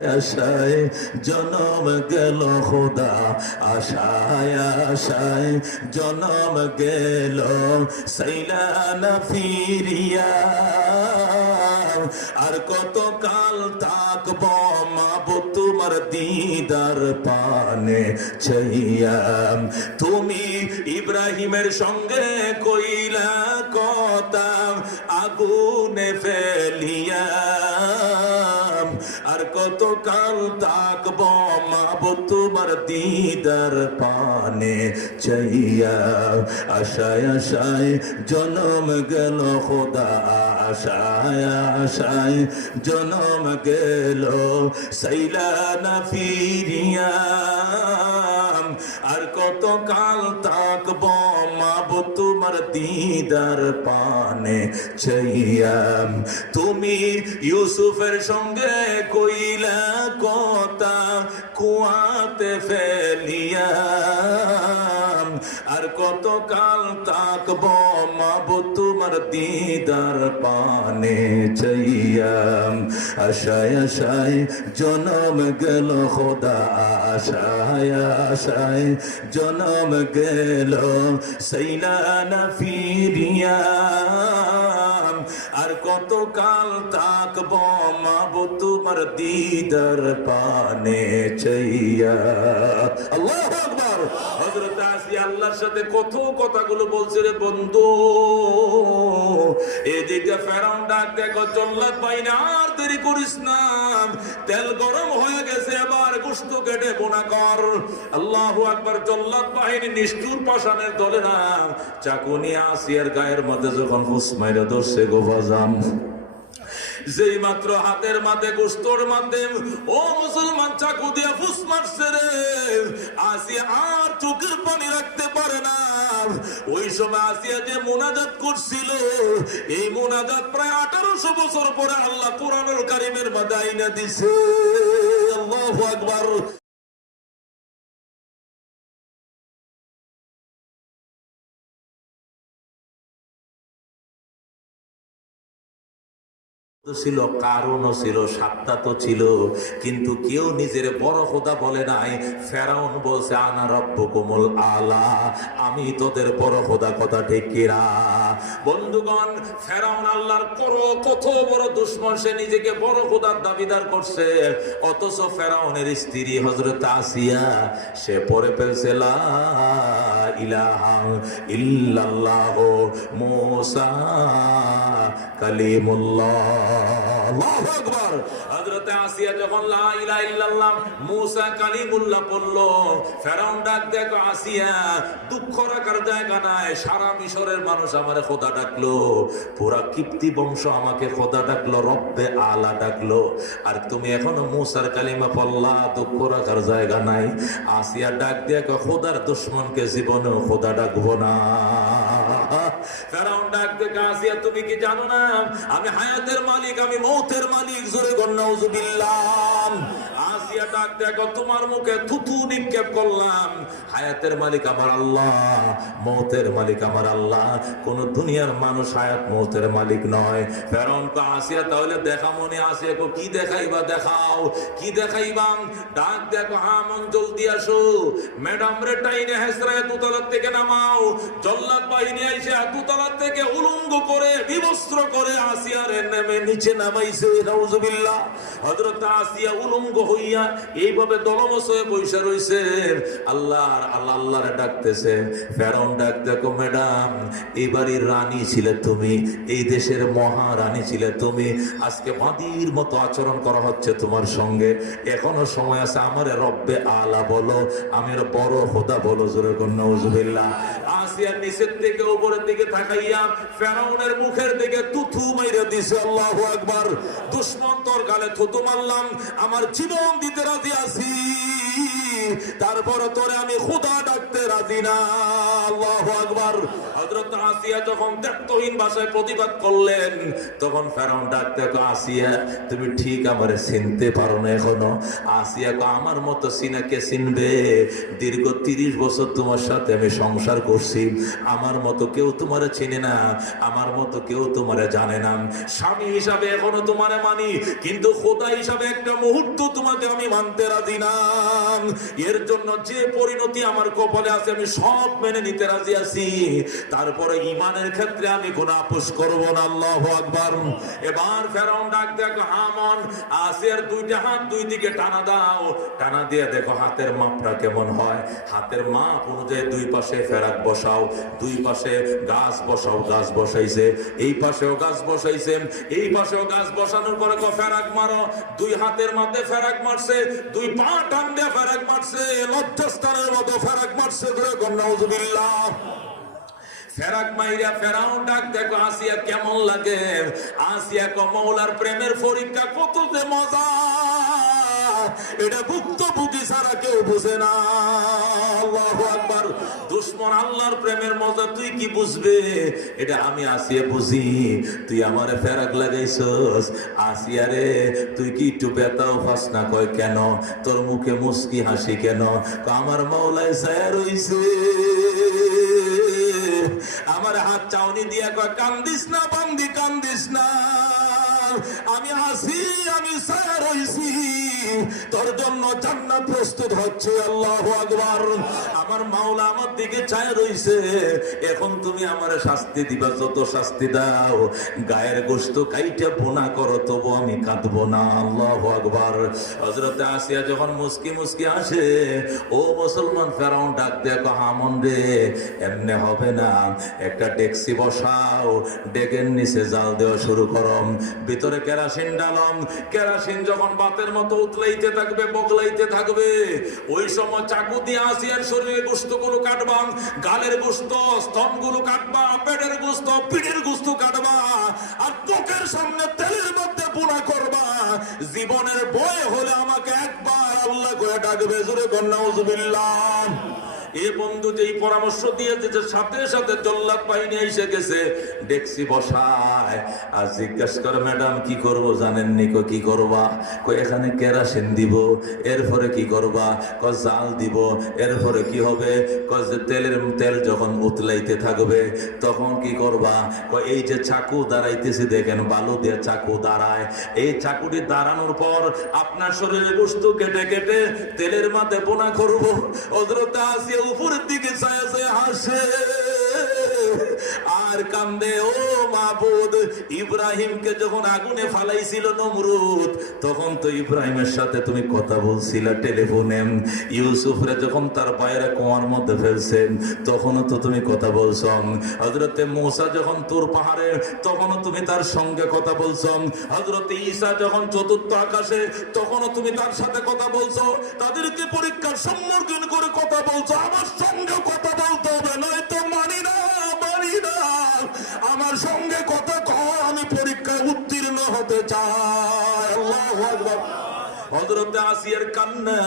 আশায় জনম গেল খোদা, আশায় আশায় জনম গেল, সাইলানা ফিরিয়া। আর কত কাল থাকব মাবুদ তোমার দিদার পানে চাইয়া। তুমি ইব্রাহিমের সঙ্গে কইলা কথা আগুনে ফেলিয়া। আর কত কাল থাকব মাবুদ তোমার দিদার পানে চাইয়া। আশায় আশায় জনম গেল খোদা, আশায় আশায় জনম গেল, সাইলানা ফিরিয়া। আর কত কাল থাকব মাবুদ তোমার দিদার পানে চাইয়া। তুমি ইউসুফের সঙ্গে কইলা কথা কুয়াতে ফেলিয়া। আর কত কাল থাকব মাবুদ তোমার দিদার পানে চাইয়া। আশায় আশায় জনম গেল খোদা, আশায় আশায় জনম গেল, সাইলানা ফিরিয়া। আর কত কাল থাকব মাবুদ তোমার দিদার পানে চাইয়া। আল্লাহু আকবার। হযরত আসিয়া আল্লাহর সাথে কত কথাগুলো বলছে রে বন্ধু। এদিকে ফেরাউন ডাক দেখো, জল্লাদ বাইনা আর দেরি করিস না, তেল গরম হয়ে গেছে, এবার গোশত কেটে বোনা কর। আল্লাহু আকবার। জল্লাদ বাহিনী নিষ্ঠুর পাষাণের দলে না চাকুনি আসিয়ার গায়ের মধ্যে যখন হুস মাইরা ধরছে গো বাজান, যেই মাত্র হাতের মাঝে গোশতর মাঝে ও মুসলমান চাকু দিয়ে ফুস মারছে রে, আসিয়া আর চোখের পানি রাখতে পারে না। ওই সময় আসিয়া যে মুনাজাত করছিল, এই মুনাজাত প্রায় 1800 বছর পরে আল্লাহ কোরআনুল কারীমের মধ্যে আইনা দিছে। আল্লাহু আকবার। ছিল, কারণও ছিল, সাতটা তো ছিল, কিন্তু কেউ নিজের বড় খোদা বলে নাই। ফেরাউন বলছে আনা রব্বুকুমুল আলা, আমি তোদের বড় খোদা। কথা ঠিক কিনা বন্ধুগণ? ফেরাউন আল্লাহর কত বড় দুশমন, সে নিজেকে বড় খোদার দাবিদার করছে। অথচ ফেরাউনের স্ত্রী হযরত আসিয়া সে পড়ে ফেলছে লা ইলাহা ইল্লাল্লাহু মুসা কালিমুল্লাহ। আল্লাহু আকবার। হযরত আসিয়া যখন লা ইলাহা ইল্লাল্লাহ মুসা কালিমুল্লাহ বলল, ফেরাউন ডাক দেখো আসিয়া দুঃখ রাখার জায়গা নাই, সারা মিশরের মানুষ আমারে খোদা ডাকলো, পুরা কিপ্তি বংশ আমাকে খোদা ডাকলো, রব্বে আলা ডাকলো, আর তুমি এখনো মুসার কালিমা পড়লা, দুঃখ রাখার জায়গা নাই। আসিয়া ডাক দেখো খোদার দুশমনকে জীবনেও খোদা ডাকবো না। ফেরাউন ডাক দেখো আসিয়া তুমি কি জানো না আমি হায়াতের মালিক, আমি মৌতের মালিক? জোরে গণ নাউযুবিল্লাহ। আসিয়া ডাক দেখো তোমার মুখে থুথু নিক্ষেপ করলাম, হায়াতের মালিক আমার আল্লাহ, মৌতের মালিক আমার আল্লাহ, কোন দুনিয়ার মানুষ হায়াত মৌতের মালিক নয়। ফেরাউন কো আসিয়া তাহলে দেখা মনে। আসিয়া কো কি দেখাইবা? দেখাও কি দেখাইবা? ডাক দেখো হ্যাঁ মন জলদি আসো, ম্যাডাম রে টাইনে হেসরায় দুতলা থেকে নামাও। জল্লাদ বাহিনী আইসে দুতলা থেকে উলঙ্গ করে বিবস্ত্র করে আসিয়ারে নেমে নিচে নামাইছে। নাউযুবিল্লাহ। হযরত আসিয়া উলঙ্গ হইয়া এইভাবে দলমস হয়ে বসে রইছে, আল্লাহরে ডাকতেছে। ফেরাউন ডাক দেখো ম্যাডাম এই বাড়ির রানী ছিলে তুমি, এই দেশের মহারানী ছিলে তুমি, আজকে মাদির মতো আচরণ করা হচ্ছে তোমার সঙ্গে, এখনো সময় আছে আমারে রব্বে আলা বলো, আমি বড় খোদা বলো। জোরে কোন নাউযুবিল্লাহ। আসিয়া নিচের থেকে উপরের দিকে তাকাইয়া ফেরাউনের মুখের দিকে থুথু মাইরা দিছে। আল্লাহু আকবার। দুশমন তোর গালে থুতু মারলাম, আমার জীবন দিতে রাজি আছি। তারপর তোরে আমি খোদা ডাকতে রাজি না। আল্লাহু আকবার। হযরত আসিয়া যখন ত্যাক্তহীন ভাষায় প্রতিবাদ করলেন, তখন ফেরাউন ডাকতে কয়, আসিয়া তুমি ঠিক আমারে চিনতে পারো না এখনো? আসিয়া কয়, আমার মতো চিনা কে চিনবে? দীর্ঘ 30 বছর তোমার সাথে আমি সংসার করছি, আমার মতো কেউ তোমারে চিনে না, আমার মতো কেউ তোমারে জানে না। স্বামী হিসাবে এখনো তোমারে মানি, কিন্তু খোদা হিসাবে একটা মুহূর্ত তোমাকে আমি মানতে রাজি না। এর জন্য যে পরিণতি আমার কপালে আছে আমি সব মেনে নিতে রাজি আছি, তারপরে ঈমানের ক্ষেত্রে আমি কোনো আপোষ করব না। আল্লাহু আকবার। এবার ফেরাউন ডাক দেখো, হামান আসিয়ার দুইটা হাত দুই দিকে টানা দাও, টানা দিয়ে দেখো হাতের মাপটা কেমন হয়। হাতের মাপ অনুযায়ী দুই পাশে ফেরাক বসাও, দুই পাশে গাছ বসাও। গাছ বসাইছে, এই পাশেও গাছ বসাইছে, এই পাশেও গাছ বসানোর পরে ফেরাক মারো। দুই হাতের মাঝে ফেরাক মারছে, দুই পা টান দিয়ে ফেরাক মারছে, লজ্জাস্থানের মতো ফেরাক মারছে। নাউজুবিল্লাহ। ফেরাক মাইরা ফেরাউন ডাক দেখো, আসিয়া কেমন লাগে? আসিয়া কো, মওলার প্রেমের পরীক্ষা কত যে মজা, এটা ভুক্তভোগী ছাড়া কেউ বুঝে না। আল্লাহু আকবার। দুশমন আল্লাহর প্রেমের মজা তুই কি বুঝবে? এটা আমি আসিয়া বুঝি। তুই আমারে ফেরাক লাগাইছস, আসিয়া রে তুই কি একটু ব্যথাও পাস না? কয় কেন? তোর মুখে মুস্কি হাসি কেন? আমার মওলায় ছায়া রইছে। আমার হাত চাউনি দিয়া কয়, কান্দিস না বান্দি, কান্দিস না, আমি আসি, আমি ছায়া রইছি, তোর জন্য জান্নাত প্রস্তুত হচ্ছে। আল্লাহু আকবার। আমার মাওলা আমার দিকে ছায়া রইছে, এখন তুমি আমারে শাস্তি দিবা, যত শাস্তি দাও, গায়ের গোশত কাইটা বোনা করো, তবু আমি কাঁদবো না। আল্লাহু আকবার। হযরতে আসিয়া যখন মুস্কি মুস্কি আসে, ও মুসলমান, ফেরাউন ডাক দেখো, হামন রে এমনে হবে না, একটা ডেক্সি বসাও, ডেকের নিচে জাল দেওয়া শুরু করম, ভিতরে কেরাসিন ডালম। কেরাসিন যখন বাতের মতো উতলাইতে থাকবে, বগলাইতে থাকবে, ওই সময় চাকু দিয়ে আসিয়ার শরীরে গোশতগুলো কাটবা, গালের গোশত স্তনগুলো কাটবা, পেটের গোশত পিঠের গোশত কাটবা, আর চোখের সামনে তেলের মধ্যে পোনা করবা। জীবনের ভয় হলে আমাকে একবার আল্লাহ করে ডাকবে। জোরে কন্যা নাউজুবিল্লাহ। এ বন্ধু যেই পরামর্শ দিয়েছে, যে সাথে সাথে জল্লাদ বাহিনী এসে গেছে, ডেক্সি বসায়। আর জিজ্ঞাসা করে, ম্যাডাম কি করব জানেন নি? কি করবা? এখানে কেরাসিন দিব। এরপরে কি করবা? জাল দিব। এরপরে কি হবে? তেল যখন উতলাইতে থাকবে, তখন কি করবা? এই যে চাকু দাঁড়াইতেছে দেখেন, বালু দিয়ে চাকু দাঁড়ায়, এই চাকুটি দাঁড়ানোর পর আপনার শরীরে গোশত কেটে কেটে তেলের মাঝে বোনা করবো। হযরত আসিয়া উপরের দিকে ছায়া ছায়া হাসে আর কান্দে। ও মাবুদ, ইব্রাহিমকে যখন আগুনে ফালাইছিল নমরুদ, তখন তো ইব্রাহিমের সাথে তুমি কথা বলছিলা টেলিফোনে। ইউসুফরে যখন তার পায়ের কুয়ার মধ্যে ফেলছেন, তখনও তো তুমি কথা বলছ। হযরতে মূসা যখন তুর পাহাড়ে, তখনও তুমি তার সঙ্গে কথা বলছ। হযরতে ঈসা যখন চতুর্থ আকাশে, তখনও তুমি তার সাথে কথা বলছো। তাদেরকে পরীক্ষার সম্মুখীন করে কথা বলছো, আমার সঙ্গে কথা বলতে হবে, নয়তো মানি না, মানি না। আমার সঙ্গে কথা কও, আমি পরীক্ষায় উত্তীর্ণ হতে চাই। আল্লাহু আকবার। হযরতে আসিয়ার কান্না,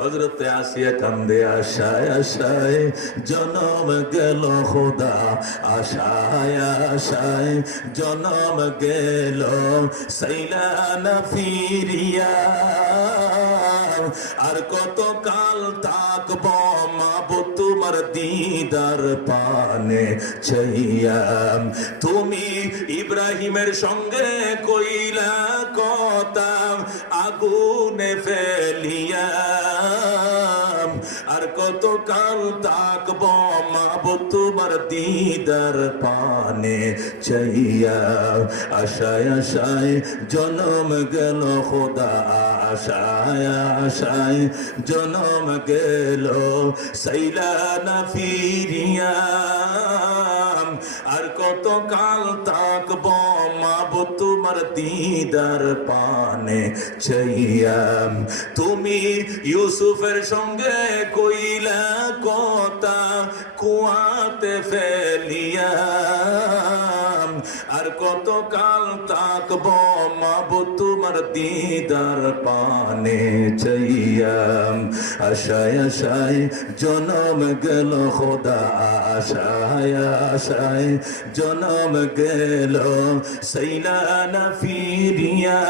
হযরতে আসিয়া কান্দে, আশায় আশায় জনম গেল খোদা, আশায় আশায় জনম গেল, সাইলানা ফিরিয়া, আর কত কাল থাকব মাবুদ তোমার দিদার পানে চাইয়া। তুমি ইব্রাহিমের সঙ্গে কইলা কথা, আগুনে ফেলিয়া, আর কত কাল থাকব মাবুদ তোমার দিদার পানে চাইয়া। আশায় আশায় জনম গেল খোদা, আশায় আশায় জনম গেল, সাইলানা ফিরিয়া, আর কত কাল থাকব মাবুদ তোমার দিদার পানে চাইয়া। তুমি ইউসুফের সঙ্গে কইলা কথা, কুয়াতে ফেলিয়া, আর কতকাল তাকবো মাবুদ তোমার দিদার পানে চাইয়া, আশায় আশায় জনম গেল খোদা, আশায় আশায় জনম গেল সাইলা না ফিরিয়া,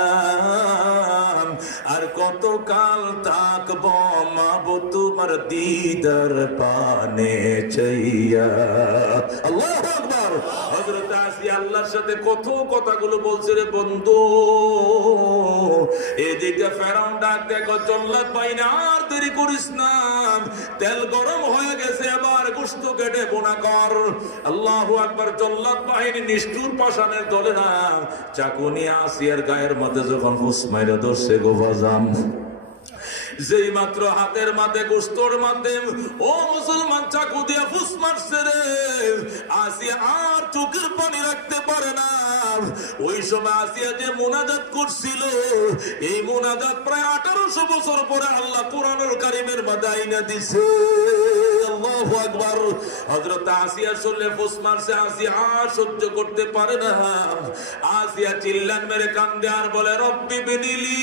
আর কতকাল তাকবো মাবুদ তোমার দিদার পানে চাইয়া। আল্লাহু আকবার। হযরত আসিয়া আল্লাহর সাথে কত কথাগুলো বলছে রে বন্ধু। এদিকে ফেরাউন ডাক দেখো, জল্লাদ বাইনা আর দেরি করিস না, তেল গরম হয়ে গেছে, আবার গোশত কেটে বোনা কর। আল্লাহু আকবার। জল্লাদ বাহিনী নিষ্ঠুর পাষাণের দলেরা চাকু নিয়ে আসিয়ার গায়ের মধ্যে যখন ফুস মাইরা ধরছে গো বাজান, যেই মাত্র হাতের মাঝে গোশতর মাঝে ও মুসলমান চাকু দিয়া ফুস মারছে রে, আসিয়া আর চোখের পানি রাখতে পারে না। ওই সময় আসিয়া যে মুনাজাত করছিল, এই মুনাজাত প্রায় 1800 বছর পরে আল্লাহ কোরআনুল কারীমের মধ্যে আইনা দিছে। আল্লাহু আকবার। হযরত আসিয়া শুনলে ফুস মারছে, আসিয়া আর সহ্য করতে পারে না। আসিয়া চিল্লান মেরে কান্দে আর বলে, রব্বি বিনিলি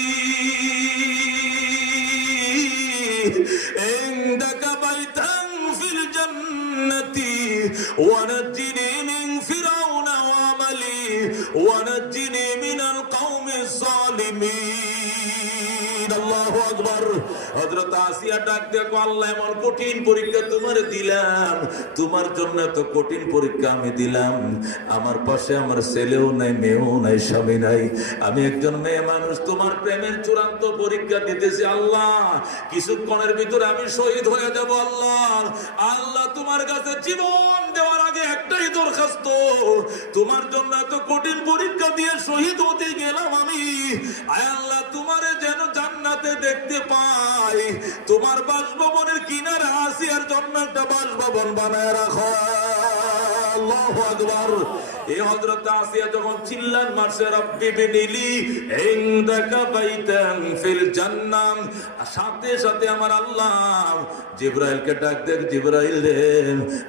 عندك بيتا في الجنة ونجني من فرعون وعملي ونجني من القوم الظالمين। الله أكبر। হযরত আসিয়া ডাক দেখো, আল্লাহ এমন কঠিন পরীক্ষা তোমার দিলাম, তোমার জন্য তো কঠিন পরীক্ষা আমি দিলাম। আমার পাশে আমার ছেলেও নাই, মেয়েও নাই, স্বামী নাই, আমি একজন মেয়ে মানুষ, তোমার প্রেমের চূড়ান্ত পরীক্ষা দিতেছি। আল্লাহ কিছুক্ষণের ভিতরে আমি শহীদ হয়ে যাব। আল্লাহ আল্লাহ তোমার কাছে জীবন দেওয়ার আগে একটাই দরখাস্ত, তোমার জন্য এত কঠিন পরীক্ষা দিয়ে শহীদ হতে গেলাম আমি, আয় আল্লাহ তোমারে যেন জান্নাতে দেখতে পাই, তোমার বাসভবনের কিনারে আসিয়ার জন্য একটা বাসভবন বানায় রাখো। আল্লাহু আকবার। এই হযরত আসিয়া যখন চিল্লান মারছে, রব্বি বিনিলি ইনদাকা বাইতান ফিল জান্নাহ, সাথে সাথে আমার আল্লাহ জিবরাইলকে ডাক দেখ, জিবরাইল রে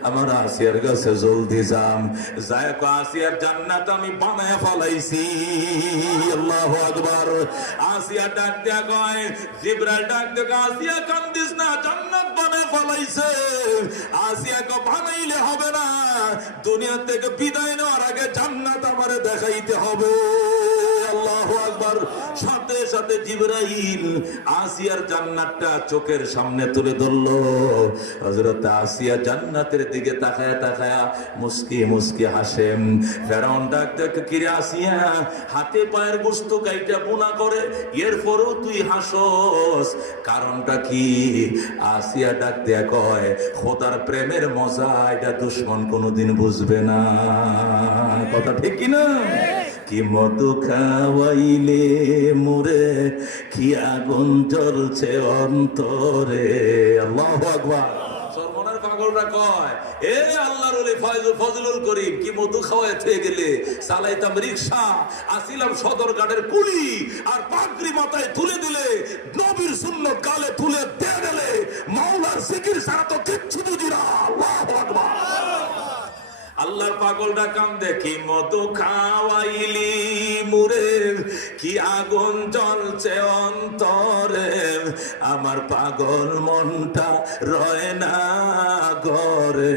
আমার আসিয়ার কাছে জলদি যাম, যায় কো আসিয়ার জান্নাত আমি বানায় ফলাইছি। আল্লাহু আকবার। আসিয়া ডাক দেয়া কয়, জিবরাইল ডাক দেখ, আসিয়া কান্দিস না, জান্নাত বানায় ফলাইছে। আসিয়া কো বানাইলে হবে না, দুনিয়া থেকে বিদায় নেওয়ার আগে জান্নাত আমারে দেখাইতে হবে। আল্লাহু আকবার। সাথে সাথে জিবরাইল আসিয়ার জান্নাতটা চোখের সামনে তুলে ধরলো। হযরত আসিয়া জান্নাতের দিকে তাকায়া তাকায়া মুস্কি মুস্কি হাসেন। ফেরাউন ডাক দেখে, কিরে আসিয়া, হাতে পায়ের গোশত কাইটা বোনা করে, এরপরও তুই হাসোস, কারণটা কি? আসিয়া ডাক দেয়া কয়, খোদার প্রেমের মজা এটা দুশমন কোনোদিন বুঝবে না। কথা ঠিক কিনা? কি মধু খাওয়াইলে মোরে, কি আগুন জ্বলছে অন্তরে। আল্লাহু আকবার। সরমনের পাগলরা কয়, এ আল্লাহর ওলি ফজলুল করিম, কি মধু খাওয়ায় থেকে গেলে, চালাইতাম রিকশা, আসিলাম সদরঘাটের কুলি, আর পাগড়ি মাথায় তুলে দিলে, নবীর সুন্নত গালে তুলে দিয়ে দিলে, মাওলার জিকির ছাড়া তো কিচ্ছু বুঝি না। আল্লাহু আকবার। আল্লাহর পাগলটা কান্দে, কি মধু খাওয়াইলি মুরে, কি আগুন জ্বলছে অন্তরে, আমার পাগল মনটা রয় না ঘরে,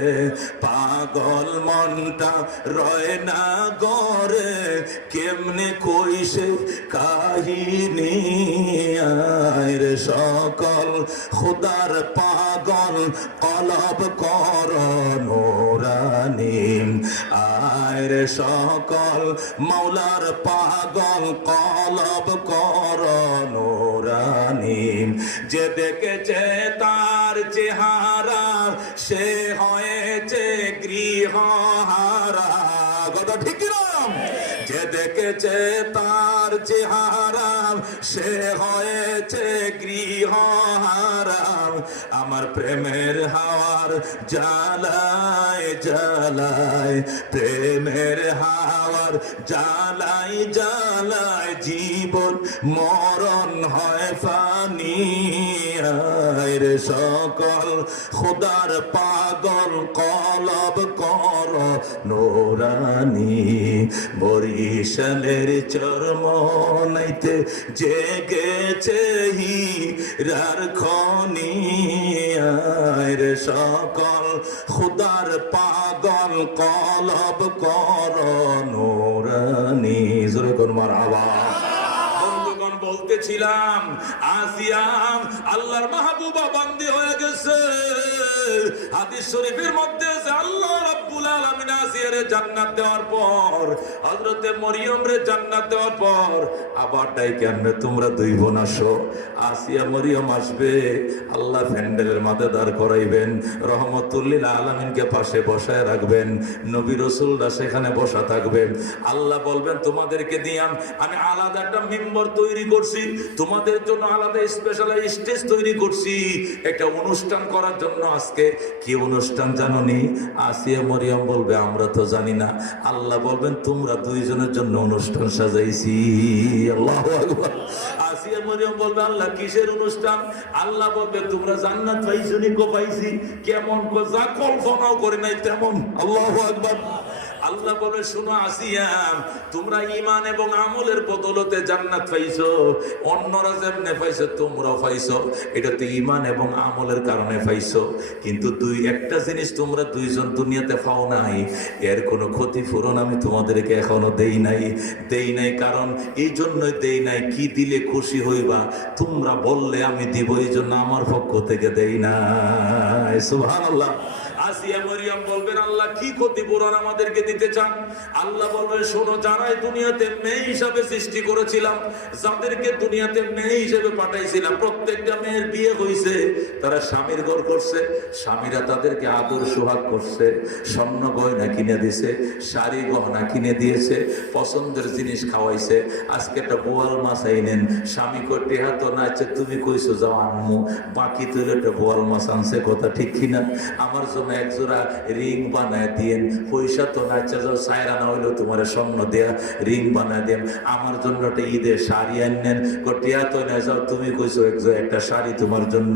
পাগল মনটা রয় না ঘরে, কেমনে কইছে কাহিনী, আয়রে সকল খোদার পাগল কলব কর নোরানি, আয়রে সকল মাওলার পাগল কলব কর নোরানি, যে দেখেছে তার চেহারা সে হয়েছে গৃহহারা। কথা ঠিক না? যে দেখেছে তার চেহারা সে হয়েছে গৃহহারা, আমার প্রেমের হাওয়ার জ্বালায় জ্বালায়, প্রেমের হাওয়ার জ্বালায় জ্বালায়, জীবন মরণ হয় ফানি, আয়রে সকল খোদার পাগল কলব কর নোরানি বরিশালের চরমনাইতে জেগেছে হীরার খনি আয় সকল খুদার পাগল কলব কর নোরানি জোরে কোন মারহাবা। বন্ধুগণ বলতেছিলাম আসিয়া আল্লাহর মাহবুবা বান্দি হয়ে গেছে। হাদিস শরীফের মধ্যে আছে আল্লাহ রাব্বুল আলামিন আসিয়ার জান্নাত দেওয়ার পর, হযরতে মরিয়ম রে জান্নাত দেওয়ার পর আবার ডাইকে আনবে তোমরা দুই বোন আসো। আসিয়া মরিয়ম আসবে, আল্লাহ প্যান্ডেলের মাঝে দাঁড় করাইবেন, রহমতুল্লিল আলামিনকে পাশে বসায় রাখবেন, নবী রাসূলরা সেখানে বসা থাকবেন। আল্লাহ বলবেন তোমাদেরকে দিয়ে আমি আলাদা একটা মিম্বর তৈরি করছি, তোমাদের জন্য আলাদা স্পেশাল স্টেজ তৈরি করছি একটা অনুষ্ঠান করার জন্য। আজকে কি অনুষ্ঠান জানোনি? আসিয়া মরিয়ম বলবে আমরা তো জানি না। আল্লাহ বলবেন তোমরা দুইজনের জন্য অনুষ্ঠান সাজাইছি। আল্লাহু আকবার। আসিয়া মরিয়ম বলবে আল্লাহ কিসের অনুষ্ঠান? আল্লাহ বলবে তোমরা জান্নাত পাইছো নি? কো পাইছি। কেমন? কো যা কল্পনাও করে নাই তেমন। আল্লাহু আকবার। আল্লাহ বলে শুনো আসিয়া, তোমরা ঈমান এবং আমলের বদলতে জান্নাত পাইছো, অন্যরা যেমনে পাইছো তোমরাও পাইছো, এটা তো ঈমান এবং আমলের কারণে পাইছো। কিন্তু একটা জিনিস তোমরা দুইজন দুনিয়াতে পাও নাই, এর কোনো ক্ষতিপূরণ আমি তোমাদেরকে এখনো দেই নাই। কারণ এই জন্যই দেই নাই, কি দিলে খুশি হইবা তোমরা বললে আমি দিব, এই জন্য আমার পক্ষ থেকে দেই নাই। সুবহানাল্লাহ। আসিয়া মরিয়ম বলবেন আল্লাহ কি ক্ষতিপূরণ আমাদেরকে দিতে চান? আল্লাহ বলবেন শোনো, যারাই দুনিয়াতে মেয়ে হিসাবে সৃষ্টি করেছিলাম, যাদেরকে দুনিয়াতে মেয়ে হিসেবে পাঠাইছিলাম, প্রত্যেকটা মেয়ের বিয়ে হয়েছে, তারা স্বামীর ঘর করছে, স্বামীরা তাদেরকে আদর সোহাগ করছে, স্বর্ণ গয়না কিনে দিয়েছে, শাড়ি গহনা কিনে দিয়েছে, পছন্দের জিনিস খাওয়াইছে। আজকে একটা বোয়াল মাছ আইনেন, স্বামী করতে হাত না আছে, তুমি কইছো যাও আনমু, বাকি তুলে একটা বোয়াল মাছ আনছে, কথা ঠিক কিনা? আমার জন্য এক জোড়া রিং বানায় দিয়েন, পয়সা তো নাচা যাও সায়রা না হইলেও তোমার স্বর্ণ দেয়া রিং বানায় দেন। আমার জন্য একটা ঈদের শাড়ি আনেন, কটিয়া তো না যাও, তুমি কইছো একটা শাড়ি তোমার জন্য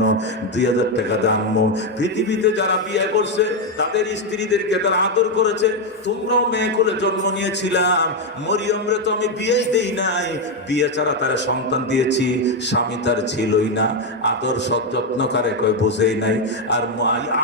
2000 টাকা দাম। পৃথিবীতে যারা বিয়ে করছে তাদের স্ত্রীদেরকে তারা আদর করেছে। তোমরাও মেয়ে কোলে জন্ম নিয়েছিলাম, মরিয়ম রে তো আমি বিয়েই দেই নাই, বিয়ে ছাড়া তারা সন্তান দিয়েছি, স্বামী তার ছিলই না, আদর সযত্ন করে কয় বোঝেই নাই। আর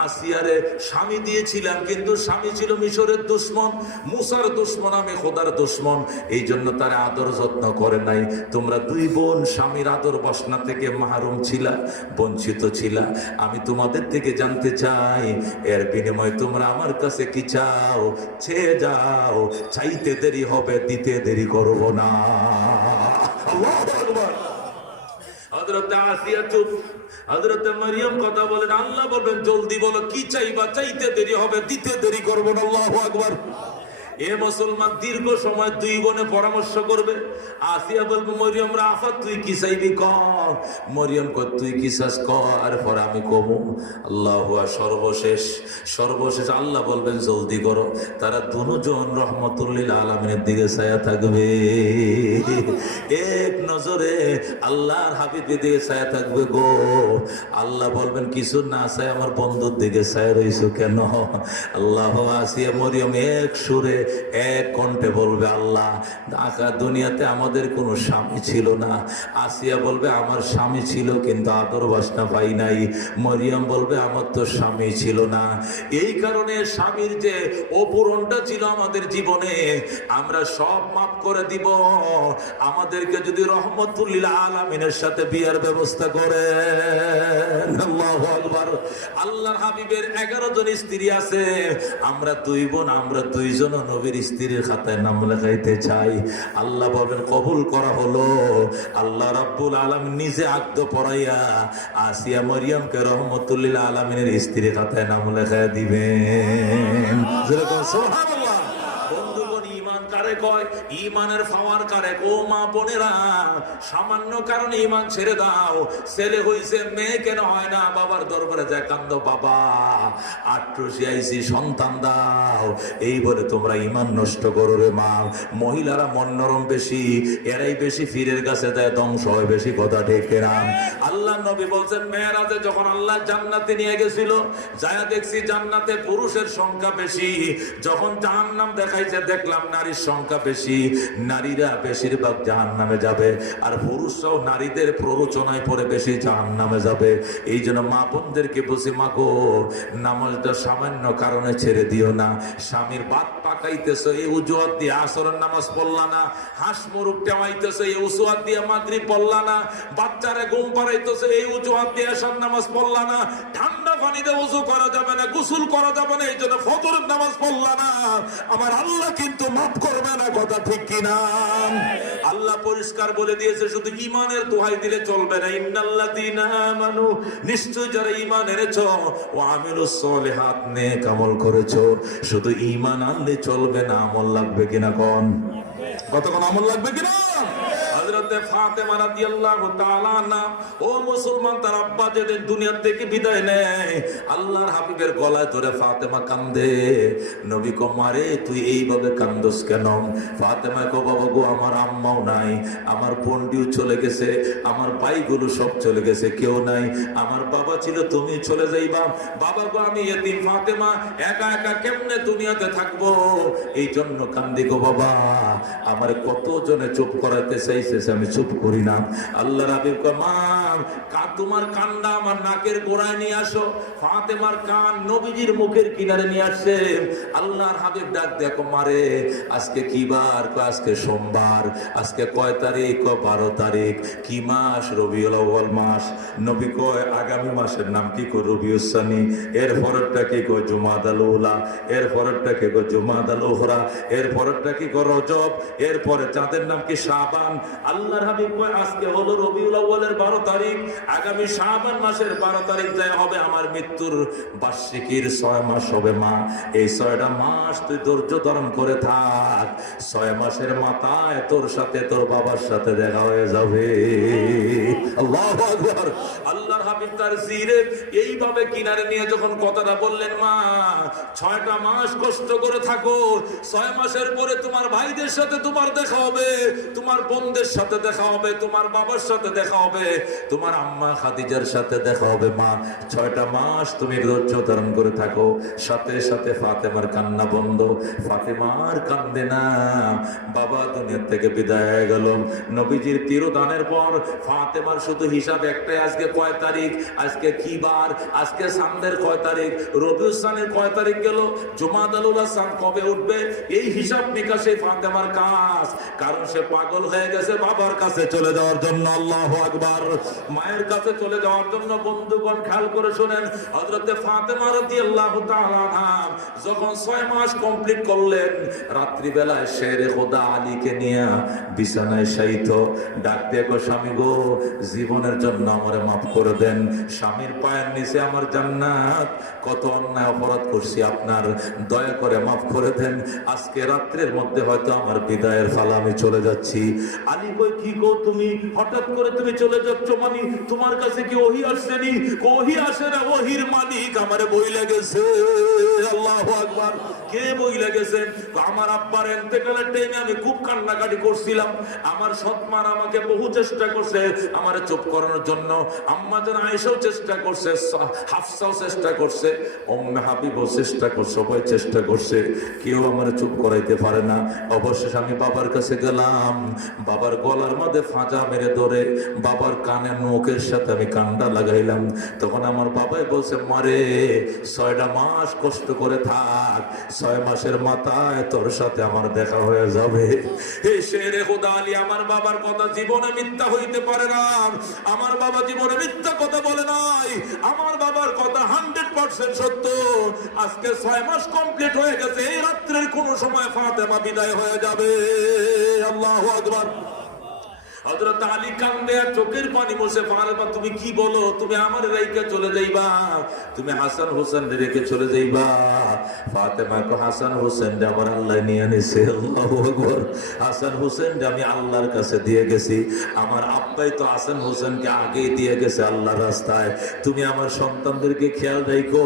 আসিয়ারে স্বামী দিয়েছিলাম, কিন্তু স্বামী ছিল মিশরের দুশ্মন, মুসার দুশ্মন, আমি খোদার দুশ্মন, এই জন্য তারা আদর যত্ন করে নাই। তোমরা দুই বোন স্বামীর আদর বাসনা থেকে মাহরুম ছিলা, বঞ্চিত ছিলা। আমি তোমাদের থেকে জানতে চাই এর বিনিময়ে তোমরা আমার কাছে কি চাও? চেয়ে যাও, চাইতে দেরি হবে, দিতে দেরি করব না। আল্লাহু আকবার। হযরত আসিয়া চুপ, হযরত মরিয়ম কথা বলেন, আল্লাহ বলবেন জলদি বলো কি চাইবা, চাইতে দেরি হবে, দিতে দেরি করব না। আল্লাহু আকবার। এ মুসলমান দীর্ঘ সময় দুই বোনে পরামর্শ করবে। আসিয়া বলবে মরিয়ম রে আফা তুই কি চাইবি কর। মরিয়ম কর তুই কি চাস কর, আর পরে আমি কমু। আল্লাহু সর্বশেষ আল্লাহ বলবেন জলদি করো। তারা দুজন রহমতুল্লিল আলামিনের দিকে ছায়া থাকবে, এক নজরে আল্লাহর হাবিবের দিকে ছায়া থাকবে গো। আল্লাহ বলবেন কিছু না চাই আমার বন্ধুর দিকে ছায়া রইছো কেন? আল্লাহ আসিয়া মরিয়ম এক সুরে এক কণ্ঠে বলবে আল্লাহ দুনিয়াতে আমাদের কোনো স্বামী ছিল না। আসিয়া বলবে আমার স্বামী ছিল কিন্তু আদর বাসনা পাই নাই। মরিয়ম বলবে আমার তো স্বামী ছিল না, এই কারণে স্বামীর যে অপূরণটা ছিল আমাদের জীবনে আমরা সব মাফ করে দিব, আমাদেরকে যদি রহমতুল্লিল আলামিনের সাথে বিয়ের ব্যবস্থা করেন। আল্লাহু আকবার। আল্লাহর হাবিবের 11 জন স্ত্রী আছে, আমরা দুই বোন, আমরা দুইজন নবীর স্ত্রীর খাতায় নাম লেখাইতে চাই। আল্লাহ বলেন কবুল করা হলো। আল্লাহ রাব্বুল আলামিন নিজে আকদ পড়াইয়া আসিয়া মরিয়মকে রহমতুল্লিল আলামিনের স্ত্রীর খাতায় নাম লেখায় দিবেন। যেরকম সুবহানাল্লাহ। বন্ধুগণ ঈমান কারে কয়? ইমানের পাওয়ার কারে ও মা বোনেরা, সামান্য কারণে ইমান ছেড়ে দাও। ছেলে হইছে মেয়ে কেন হয় না, বাবার দরবারে যায় কান্দ, বাবা আট্রসি আইছি সন্তান দাও, এই বলে তোমরা ইমান নষ্ট করো রে মা। মহিলারা মন নরম বেশি, এরাই বেশি ফিরের কাছে দেয়, ধ্বংস হয় বেশি, কথা ঠিক না? আল্লাহ নবী বলছেন মেয়েরাজে যখন আল্লাহ জান্নাতে নিয়ে গেছিল, যায়া দেখছি জান্নাতে পুরুষের সংখ্যা বেশি, যখন জাহান্নাম দেখাইছে দেখলাম নারীর সংখ্যা বেশি। নারীরা বেশিরভাগ জাহান্নামে যাবে, আর পুরুষরাও নারীদের প্ররোচনায় পড়ে বেশি জাহান্নামে যাবে। এই জন্য মা বোনদেরকে বলছি, মা গো নামাজটা সামান্য কারণে ছেড়ে দিও না। স্বামীর ভাত পাকাইতেছ এই উজুহাত দিয়ে আসরের নামাজ পড়লা না, হাঁস মুরগ টেমাইতেছ এই উজুহাত দিয়ে মাগরিব পড়লা না, বাচ্চারে ঘুম পাড়াইতেছ এই উজুহাত দিয়ে এশার নামাজ পড়লা না, ঠান্ডা পানিতে ওযু করা যাবে না, গোসল করা যাবে না, এই জন্য ফজরের নামাজ পড়লা না, আমার আল্লাহ কিন্তু মাফ করবে না, কথা ঠিক কিনা? আল্লাহ পরিষ্কার বলে দিয়েছে শুধু ঈমানের দোহাই দিলে চলবে না। ইন্নাল্লাযীনা আমানু, নিশ্চয় যারা ঈমান এনেছো, ওয়া আমিলুস সলিহাত, নেক আমল করেছো, শুধু ঈমান আনলে চলবে না, আমল লাগবে কিনা কোন? কতক্ষণ আমল লাগবে কিনা? হযরতে ফাতেমা রাদিয়াল্লাহু তাআলা আনহা, ও মুসলমান, তার আব্বা যেদিন দুনিয়া থেকে বিদায় নেয়, আল্লাহর হাবিবের গলায় ধরে ফাতেমা কান্দে। নবী কো, মারে তুই এইভাবে কান্দোস কেন? ফাতেমা কো, বাবা গো আমার আম্মাও নাই, আমার বোনটিও চলে গেছে, আমার ভাইগুলো সব চলে গেছে, কেউ নাই, আমার বাবা ছিল, তুমি চলে যাইবা, বাবা গো আমি এতিম, ফাতেমা একা একা কেমনে দুনিয়াতে থাকবো, এই জন্য কান্দি গো বাবা। আমার কত জনে চুপ করাতে চাইছে, আমি চুপ করি না। আল্লাহর হাবিব কয়, মা তোমার কান্না আমার নাকের গোড়ায় নিয়ে আসো। ফাতেমার কান নবীজির মুখের কিনারে নিয়ে আসে। আল্লাহর হাবিব ডাক দেখো, মারে আজকে কি বার? আজকে সোমবার। আজকে কয় তারিখ? 12 তারিখ। কি মাস? রবিউল আউয়াল মাস। নবী কয়, আগামী মাসের নাম কি কয়? রবিউস সানি। এর পরেরটা কি কয়? জুমাদাল উলা। এর পরেরটা কি কয়? জুমাদাল উখরা। এর পরেরটা কি কয়? রজব। এর পরে চাঁদের নাম কি? শাবান। আল্লাহর হাবিব কয়, আজকে হলো রবিউল আউয়ালের 12 তারিখ, আগামী শাবান মাসের 12 তারিখ যায় হবে আমার মৃত্যুর বার্ষিকীর 6 মাস হবে। মা এই 6টা মাস তুই ধৈর্য ধারণ করে থাক, 6 মাসের মাথায় তোর সাথে তোর বাবার সাথে দেখা হয়ে যাবে। আল্লাহু আকবার। আল্লাহর হাবিব তার জিরে এইভাবে কিনারে নিয়ে যখন কথাটা বললেন, মা 6টা মাস কষ্ট করে থাকো, 6 মাসের পরে তোমার ভাইদের সাথে তোমার দেখা হবে, তোমার বোনদের সাথে দেখা হবে, তোমার বাবার সাথে দেখা হবে, তোমার আম্মা খাদিজার সাথে দেখা হবে। মা 6টা মাস তুমি ধৈর্য ধারণ করে থাকো। সাথে সাথে ফাতেমার কান্না বন্ধ। ফাতেমার কান্দে না, বাবা দুনিয়া থেকে বিদায় হয়ে গেল। নবীজির তিরোধানের পর ফাতেমার শুধু হিসাব একটাই, আজকে কয় তারিখ, আজকে কি বার, আজকে সামনের কয় তারিখ, রবিউল সানের কয় তারিখ গেল, জুমাদাল উলা সান কবে উঠবে, এই হিসাব নিকাশে ফাতেমার কাজ। কারণ সে পাগল হয়ে গেছে বাবার কাছে চলে যাওয়ার জন্য। আল্লাহু আকবার। মায়ের কাছে চলে যাওয়ার জন্য। বন্ধুগণ খেয়াল করে শুনেন, হযরতে ফাতেমা রাদিয়াল্লাহু তাআলা আনহা যখন 6 মাস কমপ্লিট করলেন, রাত্রি বেলায় শেরে খোদা আলীকে নিয়ে বিছানায় শায়িত, ডাক দিয়ে কো, স্বামী গো জীবনের জন্য আমারে মাফ করে দেন, স্বামীর পায়ের নিচে আমার জান্নাত, কত অন্যায় অপরাধ করছি, আপনার দয়া করে মাফ করে দেন, আজকে রাত্রের মধ্যে হয়তো আমার বিদায়ের ফালা, আমি চলে যাচ্ছি। আলী কই, কি গো তুমি হঠাৎ করে তুমি চলে যাচ্ছ, মানে তোমার কাছে কি ওহী আসেনি? ওহী আসে না, ওহীর মালিক আমারে বই লেগেছে। আল্লাহু আকবার। কে বই লেগেছে? আমার আব্বার ইন্তেকালের টাইমে আমি খুব কান্নাকাটি করছিলাম, আমার সৎমার আমাকে বহু চেষ্টা করছে আমার চুপ করানোর জন্য, আম্মা জান আয়েশাও চেষ্টা করছে, হাফসাও চেষ্টা করছে, উম্মে হাবিবও চেষ্টা করছে, সবাই চেষ্টা করছে, কেউ আমার চুপ করাইতে পারে না। অবশেষে আমি বাবার কাছে গেলাম, বাবার গলার মধ্যে ফাঁজা মেরে ধরে বাবার কানে মুখের সাথে আমি কান্ডা লাগাইলাম। তখন আমার বাবাই বলছে, মারে 6টা মাস কষ্ট করে থাক, 6 মাসের মাথায় তোর সাথে আমার দেখা হয়ে যাবে। এই শেরে খোদা আলী, আমার বাবার কথা জীবনে মিথ্যা হইতে পারে না, আমার বাবা জীবনে মিথ্যা কথা বলে নাই, আমার বাবার কথা 100% সত্য। আজকে 6 মাস কমপ্লিট হয়ে গেছে, এই রাত্রের কোন সময় ফাতেমা বিদায় হয়ে যাবে। আল্লাহু আকবার। হযরত আলী কান্দে আর চোখের পানি মুছে, ফাতেমা তুমি কি বলো? তুমি আমার রাইকা চলে যাইবা? তুমি হাসান হোসেন রেখে চলে যাইবা? ফাতেমা কো হাসান হোসেন আমার আল্লাহ নিয়ে নিছে। আল্লাহু আকবার। হাসান হোসেন আমি আল্লাহর কাছে দিয়ে গেছি। আমার আব্বাই তো হাসান হোসেনকে আগেই দিয়ে গেছে আল্লাহর রাস্তায়। তুমি আমার সন্তানদেরকে খেয়াল রাখো,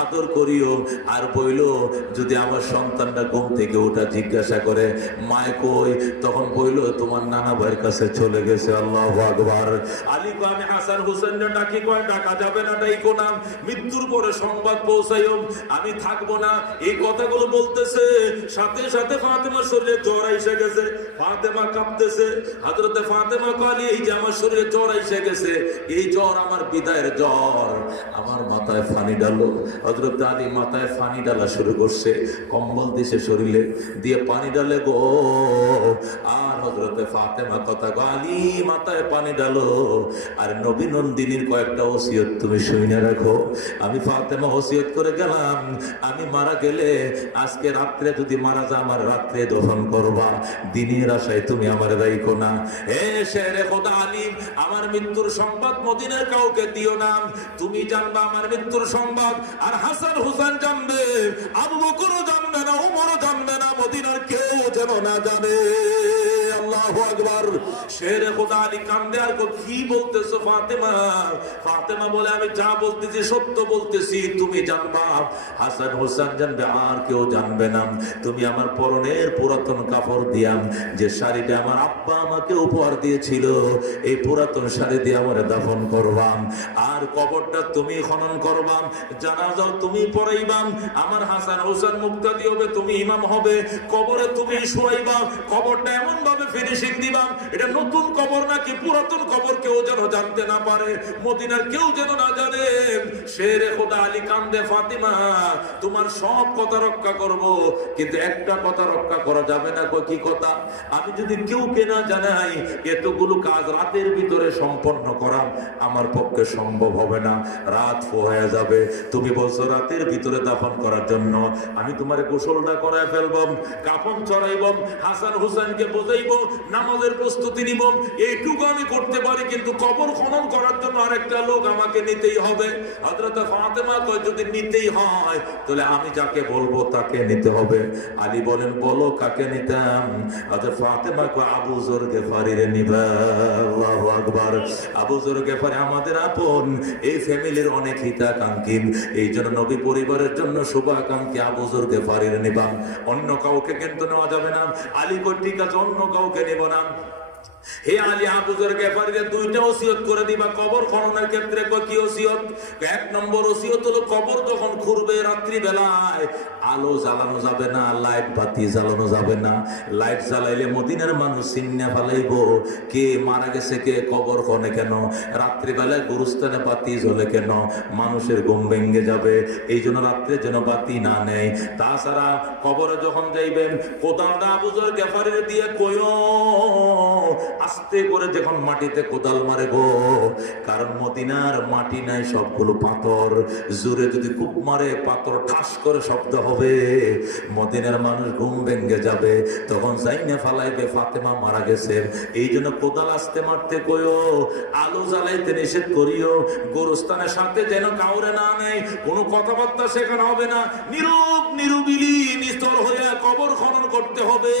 আদর করিও। আর বইলো যদি আমার সন্তানটা ঘুম থেকে ওঠা জিজ্ঞাসা করে মায় কই, তখন বইলো তোমার নানা ভাইয়ের কাছে চলে গেছে। আল্লাহু আকবার। আলী কো আমি হাসান হোসেন ডাকি, কয় ডাকা যাবে না, ডাইকো না, মৃত্যুর পরে সংবাদ পৌঁছাইও, আমি থাকবো না। এই কথাগুলো বলতেছে, সাথে সাথে ফাতেমার শরীরে জ্বর এসে গেছে। ফাতেমা কাঁপতেছে। হযরতে ফাতেমা কো আলী এই যে আমার শরীরে জ্বর এসে গেছে, এই জ্বর আমার বিদায়ের জ্বর, আমার মাথায় পানি ডালো। হযরত আলী মাথায় পানি ডালা শুরু করছে, কম্বল দিছে শরীরে দিয়ে পানি ডালে গো। আর হযরতে ফাতেমা কথা গো আলী মাথায় পানি ডালো, আর নবী নন্দিনীর কয়েকটা ওসিয়ত তুমি শুনে রাখো। আমি ফাতেমা ওসিয়ত করে গেলাম, আমি মারা গেলে আজকে রাত্রে যদি মারা যা আমার রাত্রে দফন করবা, দিনের আশায় তুমি আমার রাইখো না। হে শেরে খোদা আলী, আমার মৃত্যুর সংবাদ মদিনার কাউকে দিও না। তুমি জানবা আমার মৃত্যুর সংবাদ, আর হাসান হোসেন জানবে, আবু বকরও জানবে না, উমরও জানবে না, মদিনার কেউ যেন না জানে। আল্লাহু আকবার। শেরে খোদা আলী কান্দে আর কি বলতেছো ফাতেমা? ফাতেমা বলে আমি যা বলতেছি সত্য বলতেছি, তুমি জানবা, হাসান হোসেন জানবে, আর কেউ জানবে না। তুমি আমার পরনের পুরাতন কাপড় দিয়াম, যে শাড়িটা আমার আব্বা আমাকে উপহার দিয়েছিল, এই পুরাতন শাড়ি দিয়ে আমার দাফন করবাম। আর কবরটা তুমি খনন করবাম, জানাজাও তুমি পড়াইবাম। আমার হাসান হোসেন মুক্তাদি হবে, তুমি ইমাম হবে, কবরে তুমি শোয়াইবা। কবরটা এমন ভাবে ফিনিশিং দিবাম, এটা নতুন কবর নাকি পুরাতন কবর কেউ যেন জানতে না পারে, মদিনার কেউ যেন না জানে। শেরে খোদা আলী কান্দে, ফাতিমা তোমার সব কথা রক্ষা করব, কিন্তু একটা কথা রক্ষা করা যাবে না। কি কথা? আমি যদি কেউকে না জানাই, এতগুলো কাজ রাতের ভিতরে সম্পন্ন করা আমার পক্ষে সম্ভব হবে না, রাত হয়ে যাবে। তুমি বলছো রাতের ভিতরে দাফন করার জন্য, আমি তোমার গোসলটা করায় ফেলব, কাফন চড়াইব, হাসান হুসাইনকে বোঝাইব, নামাজের প্রস্তুতি নিব, এইটুকু আমি করতে পারি, কিন্তু কবর খনন করার জন্য আরেকটা লোক আমাকে নিতেই হবে। হযরত ফাতেমা কয় যদি নিতেই হয় তাহলে আমি যাকে বলবো তাকে নিতে হবে। আলী বলেন বলো কাকে নিতাম? হযরত ফাতেমা কয় আবু যর গিফারিরে নিবা। আল্লাহু আকবার। আবু যর গিফারি আমাদের আপন, এই ফ্যামিলির অনেক হিতাকাঙ্ক্ষী, এই জন্য নবী পরিবারের জন্য শুভাকাঙ্ক্ষী আবু যর গিফারিরে নিবাম, অন্য কাউকে কিন্তু নেওয়া যাবে না। আলী কয় ঠিক আছে, অন্য কাউকে নেব না। হে আলী, আবু যর গিফারিকে দুইটা ওসিয়ত করে দিবা কবর খননের ক্ষেত্রে। কি ওসিয়ত? এক নম্বর ওসিয়ত হলো কবর যখন খুঁড়বে রাত্রি বেলায় আলো জ্বালানো যাবে না, লাইট বাতি জ্বালানো যাবে না। লাইট জ্বালাইলে মদিনার মানুষ চিন্না ফেলাইবো কে মারা গেছে, কে কবর খনে কেন, রাত্রি বেলায় গুরুস্থানে বাতি জ্বলে কেন, মানুষের ঘুম ভেঙে যাবে। এই জন্য রাত্রে যেন বাতি না নেয়। তাছাড়া কবরে যখন যাইবেন কোদালটা আবু যর গিফারির দিয়ে কইও, আস্তে করে যখন মাটিতে কোদাল মারে গো, কারণ মদিনার মাটি নাই, সবগুলো পাথর। জোরে যদি খুব মারে পাথর ঠাস করে শব্দ হবে, মদিনার মানুষ ঘুম ভেঙে যাবে, তখন যাইনে ফালাইবে ফাতেমা মারা গেছে। এই জন্য কোদাল আস্তে মারতে কইও, আলো জ্বালাইতে নিষেধ করিও, গোরস্থানের সাথে যেন কাউরে না নেয়, কোনো কথাবার্তা সেখানে হবে না, নীরব নিরুবিলি নিস্তর হয়ে কবর খনন করতে হবে।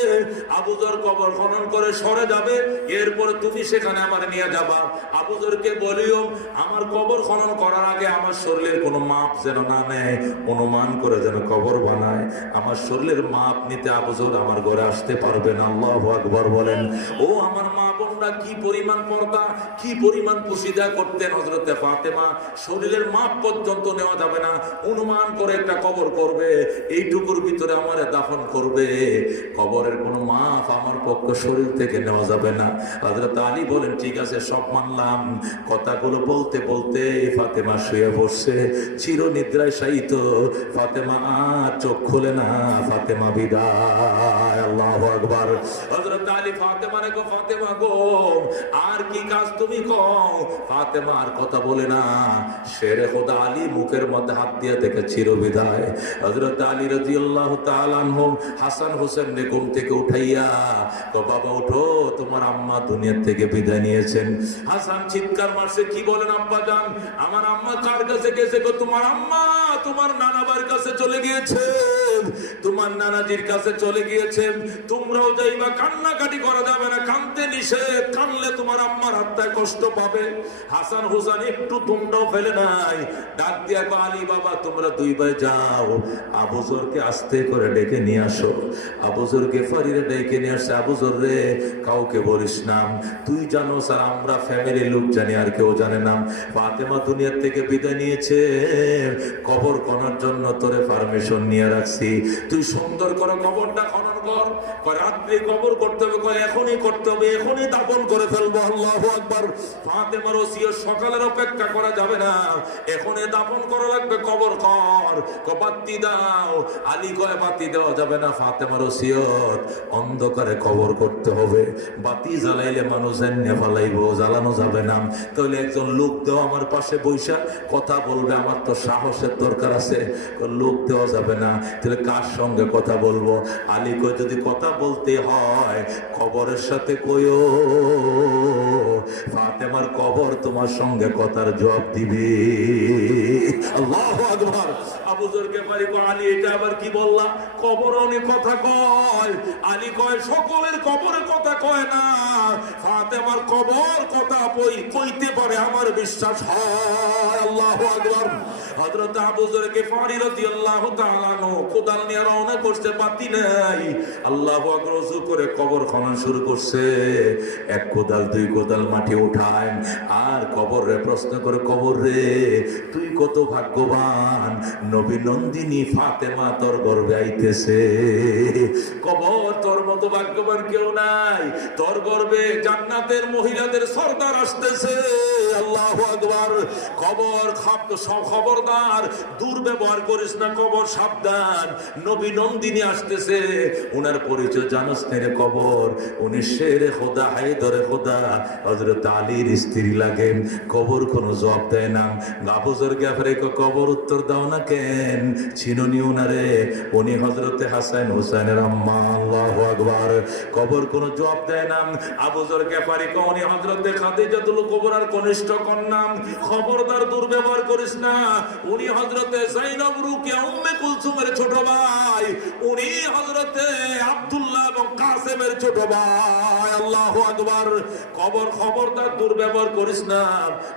আবু যর কবর খনন করে সরে যাবে, এরপরে তুমি সেখানে আমার নিয়ে যাবা। আবু যরকে বলিও আমার কবর খনন করার আগে আমার শরীরের কোনো মাপ যেন না নেয়, অনুমান করে যেন কবর বানায়। আমার শরীরের মাপ নিতে আবু যর আমার ঘরে আসতে পারবে না। আল্লাহু আকবার বলেন। ও আমার মা বোনরা, কি পরিমাণ পর্দা, কি পরিমাণ পুশিদা করতেন হযরতে ফাতেমা। শরীরের মাপ পর্যন্ত নেওয়া যাবে না, অনুমান করে একটা কবর করবে, এইটুকুর ভিতরে আমার দাফন করবে। কবরের কোনো মাপ আমার পক্ষে শরীর থেকে নেওয়া যাবে না। হযরত আলী বলেন ঠিক আছে, সব মানলাম। কথাগুলো বলতে বলতে ফাতেমা শুয়ে পড়ছে, চির নিদ্রায় শায়িত। ফাতেমা আর চোখ খোলে না, ফাতেমা বিদায়। আল্লাহু আকবার। হযরত আলী ফাতেমারে গো, ফাতেমা গো আর কি কাজ তুমি কও? ফাতেমা আর কথা বলে না। শেরে খোদা আলী মুখের মধ্যে হাত দিয়ে দেখে চির বিদায়। হযরত আলী রাদিয়াল্লাহু তাআলা আনহু হাসান হোসেন নে ঘুম থেকে উঠাইয়া, তো বাবা উঠো, তোমার তোমার আম্মা দুনিয়া থেকে বিদায় নিয়েছেন। হাসান চিৎকার মারছে, কি বলেন আব্বাজান? আমার আম্মা কার কাছে গেছে গো? তোমার আম্মা তোমার নানাবার কাছে চলে গিয়েছেন, তোমার নানাজির কাছে চলে গিয়েছেন। তোমরাও যাইবা, কান্নাকাটি করা যাবে না, কানতে নিষেধ, কানলে তোমার আম্মার আত্মায় কষ্ট পাবে। হাসান হুসান একটু তোমরাও ফেলে নাই, ডাক দিয়া কো, আলী বাবা তোমরা দুই ভাই যাও, আবু যরকে আস্তে করে ডেকে নিয়ে আসো। আবু যর গেফারিরে ডেকে নিয়ে আসছে। আবু যর রে, কাউকে বলিস না, তুই জানো স্যার, আমরা ফ্যামিলির লোক জানি, আর কেউ জানে না। ফাতেমা দুনিয়ার থেকে বিদায় নিয়েছে, কবর খননের জন্য তোরে পারমিশন নিয়ে রাখছি, তুই সুন্দর করে কবরটা খনন কর। কয় রাত্রে কবর করতে হবে, কয় এখনই করতে হবে, এখনই দাফন করে ফেলবো। আল্লাহু আকবার। ফাতেমার ওসিয়ত সকালের অপেক্ষা করা যাবে না, এখনই দাফন করা লাগবে, কবর কর। কয় বাতি দাও। আলী কয় বাতি দেওয়া যাবে না, ফাতেমার ওসিয়ত অন্ধকারে কবর করতে হবে, বাতি জ্বালাইলে মানুষ এনে ফেলাইব, জ্বালানো যাবে না। তাহলে একজন লোক দেওয়া আমার পাশে বৈশা কথা বলবে, আমার তো সাহসের দরকার আছে, লোক দেওয়া যাবে না। তাহলে কার সঙ্গে কথা বলবো? আলী কয় যদি কথা বলতে হয় কবরের সাথে কইও, ফাতেমার কবর তোমার সঙ্গে কথার জবাব দিবে। আল্লাহু আকবার। আবু যর গেফারি কয়, আলী এটা আবার কি বললা? কবর অনেক কথা কয়। আলী কয় সকলের কবরে কথা কয় না, ফাতেমার কবর কথা কইতে পারে, আমার বিশ্বাস হয়। আল্লাহু আকবার। হযরত আবু যর গেফারি রাদিয়াল্লাহু তাআলা আনহু কোদাল নিয়ে রওনা করতে পাতি নাই। আল্লাহু আকবার। ওযু করে কবর খনন শুরু করছে। এক কোদাল দুই কোদাল মাটি উঠায় আর কবরে প্রশ্ন করে, কবর রে তুই কত ভাগ্যবান, নবী নন্দিনী ফাতেমা তোর গর্ভে আইতেছে। কবর তোর মতো ভাগ্যবান কেউ নাই, তোর গর্ভে জান্নাতের মহিলাদের সর্দার আসতেছে। আল্লাহু আকবার। কবর খবরদার দুর্ব্যবহার করিস না, কবর সাবধান, নবী নন্দিনী আসতেছে, উনার পরিচয় জানাস না রে। কবর উনি শেরে খোদা, হায়দরে খোদা, হযরত আলীর স্ত্রী লাগে। কবর কোনো জবাব দেয় না। আবু যর গেফারি কবর উত্তর দাও না কেন? চিনুনি উনারে, উনি হযরতে হাসান হুসাইনের আম্মা। আল্লাহু আকবার। কবর কোনো জবাব দেয় না। আবু যর গেফারি কয় উনি হযরতে খাদিজাতুল কুবরার কনিষ্ঠ কন্যা, খবরদার দুর্ব্যবহার করিস না, উনি হযরতে যায়েনব রুকিয়া উম্মে কুলসুমের ছোট ভাই, উনি হযরতে আব্দুল্লাহ এবং কাসেমের ছোট ভাই। আল্লাহু আকবার। কবর খবরদার দুর্ব্যবহার করিস না,